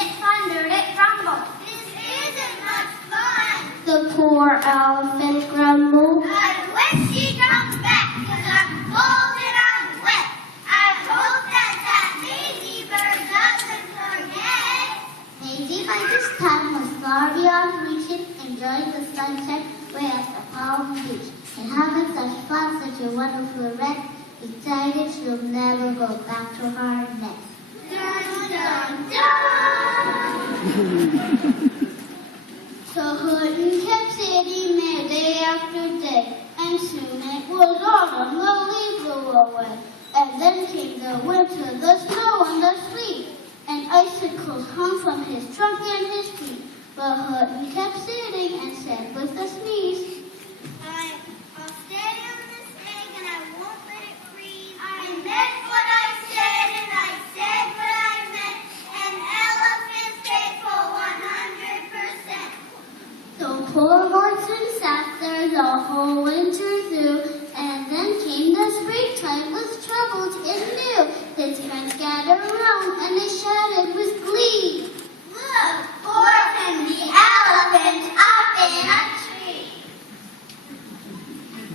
it thundered, it rumbled. This isn't much fun. The poor elephant grumbled. I wish she'd come back, 'cause I'm cold and I'm wet. I hope that lazy bird doesn't forget. Daisy by this time was far beyond reaching, enjoying the sunset way at the Palm Beach, and having such fun, such a wonderful rest, decided she'll never go back to her nest. Dun, dun, dun! So Horton kept sitting there day after day, and soon it was autumn, the leaves blew away. And then came the winter, the snow and the sleet, and icicles hung from his trunk and his feet. But Horton kept sitting and said with a sneeze, I'll stay on this egg and I won't let it freeze. I meant what I said and I said what I meant, and elephants pay for 100%. So poor Horton sat there the whole winter through, and then came the springtime with troubles it knew. His friends gathered around and they shouted with glee, look, Horton the elephant up in a tree.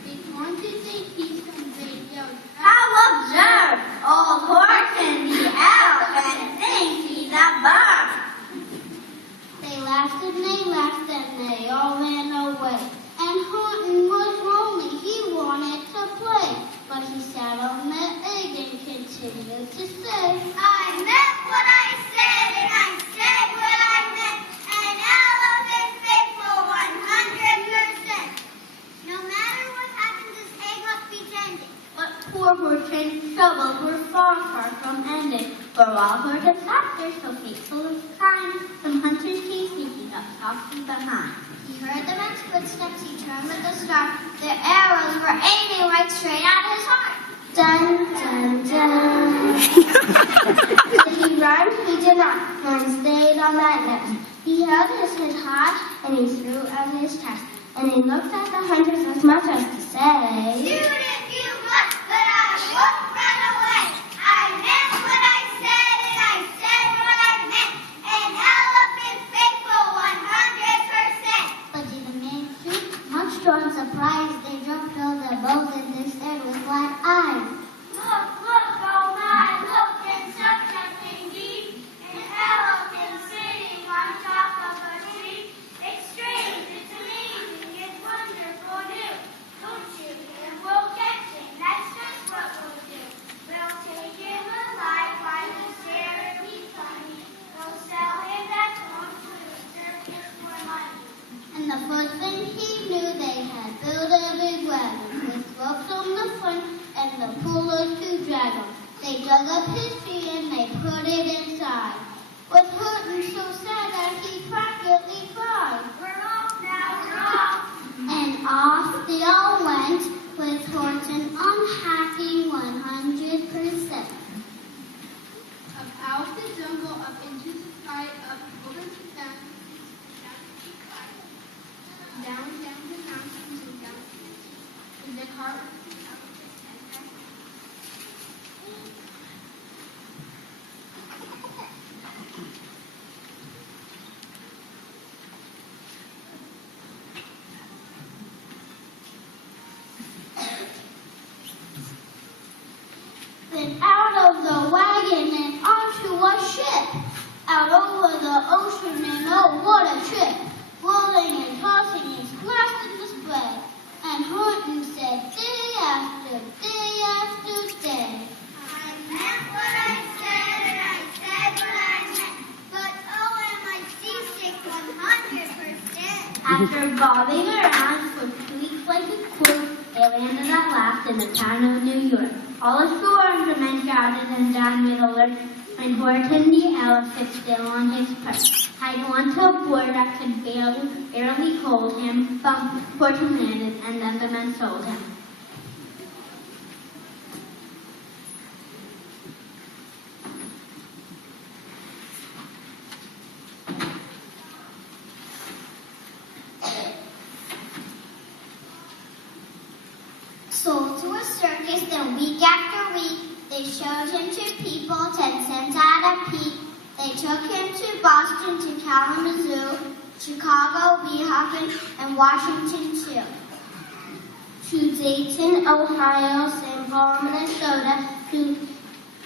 They want to think he's some great joke. How absurd! Old Horton the elephant thinks he's a bird. They laughed and they all ran away. And Horton was lonely, he wanted to play. But he sat on the egg and continued to say, I meant what I said and I said what I meant, and elephants pay for 100%. No matter what happens, this egg must be tended. But poor Horton's troubles were far, far from ended. For while Horton sat there so faithful and kind, some hunters came sneaking up softly behind. He heard the men's footsteps, he turned with a start. Their arrows were aiming right straight at his heart. Dun, dun, dun. Did he run? He did not, and stayed on that nest. He held his head high, and he threw out his chest. And he looked at the hunters as much as to say, shoot if you must, but I won't run away. I meant what I said, and I said what I meant, and elephants pay for 100%. But did the men shoot? Much to our surprise, they dropped all their bows and they stared with wide eyes. Look, look, oh my, look, and such a thing deep, an elephant sitting on top of a tree. It's strange, it's amazing, it's wonderful new. Don't shoot him, we'll catch him, that's just what we'll do. We'll take him alive, find the sheriff, he's funny. We'll sell him back home to the circus for money. And the first thing he knew, they had built a big wagon with ropes on the front and the pullers to drag him. They dug up his tree and they put it inside. With Horton so sad that he practically cried. We're off now, we're off. And off they all went with Horton unhappy 100%. Up out the jungle, up into the sky, up over the sun, down, down the mountains, and down in the car. Then out of the wagon and onto a ship, out over the ocean, and oh, what a trip! Rolling and tossing and splashed in the spray. And Horton said day after day after day, I meant what I said and I said what I meant, but oh, am I seasick 100%. After bobbing around for 2 weeks like a quilt, they landed at last in the town of New York. All ashore and the men shouted and down made alert, and Horton the elephant still on his perch, tied onto a board that could barely hold him. Bump, Horton landed, and then the men sold him. Sold to a circus, then week after week, they showed him to people 10 cents at a peep. They took him to Boston, to Kalamazoo, Chicago, Weehawken, and Washington too. To Dayton, Ohio, St. Paul, Minnesota, to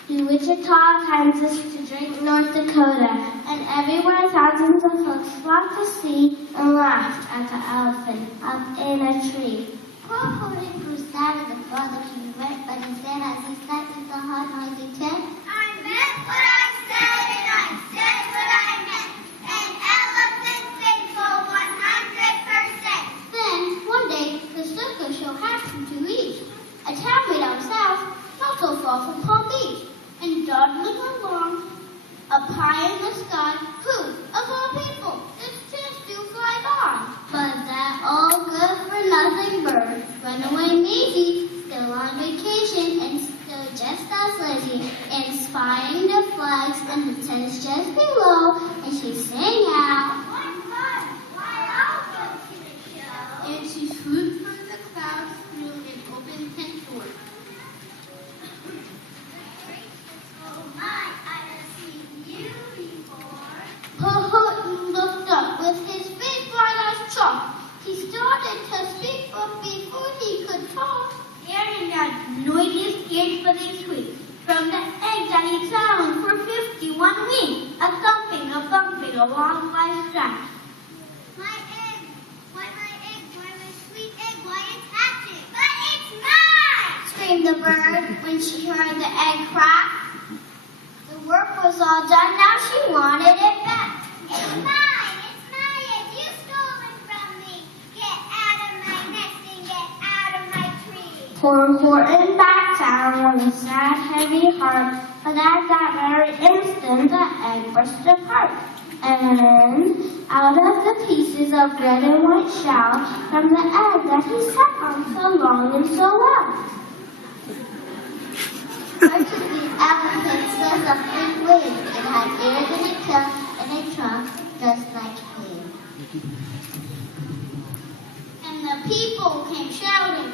Wichita, Kansas, to Drake, North Dakota, and everywhere thousands of folks flocked to see and laughed at the elephant up in a tree. Poor Horton grew sad at the thought that he went, but instead as he sat in the hot, noisy tent, I meant what I said and I said what I meant. An elephant faithful 100%. Then, one day, the circus show happened to reach a town way down south, not so far from Palm Beach. And dawdling along, up high in the sky, who, of all people, this chance to fly by? But that all good for nothing bird, runaway Maisie, still on vacation and still just as lazy, and spying the flags and the tents just below, and she sang out, "What fun! Why, I'll go to the show." And she swooped from the clouds through an open tent door. Horton looked up with his big bright eyes chalk. He started to speak, but before he could talk, hearing that noisiest gate for this week, from the egg that he'd sound for 51 weeks, a thumping, a bumping along life's track. My egg, why my sweet egg, why it's hatching, but it's mine! Screamed the bird when she heard the egg crack. The work was all done, now she wanted it back. It's mine, you stole it from me. Get out of my nest and get out of my tree. Poor Horton backed down with a sad, heavy heart, but at that very instant the egg burst apart. And out of the pieces of red and white shell from the egg that he sat on so long and so well. First of these elephants was a big wing. It had ears and a tail and a trunk just like him. And the people came shouting,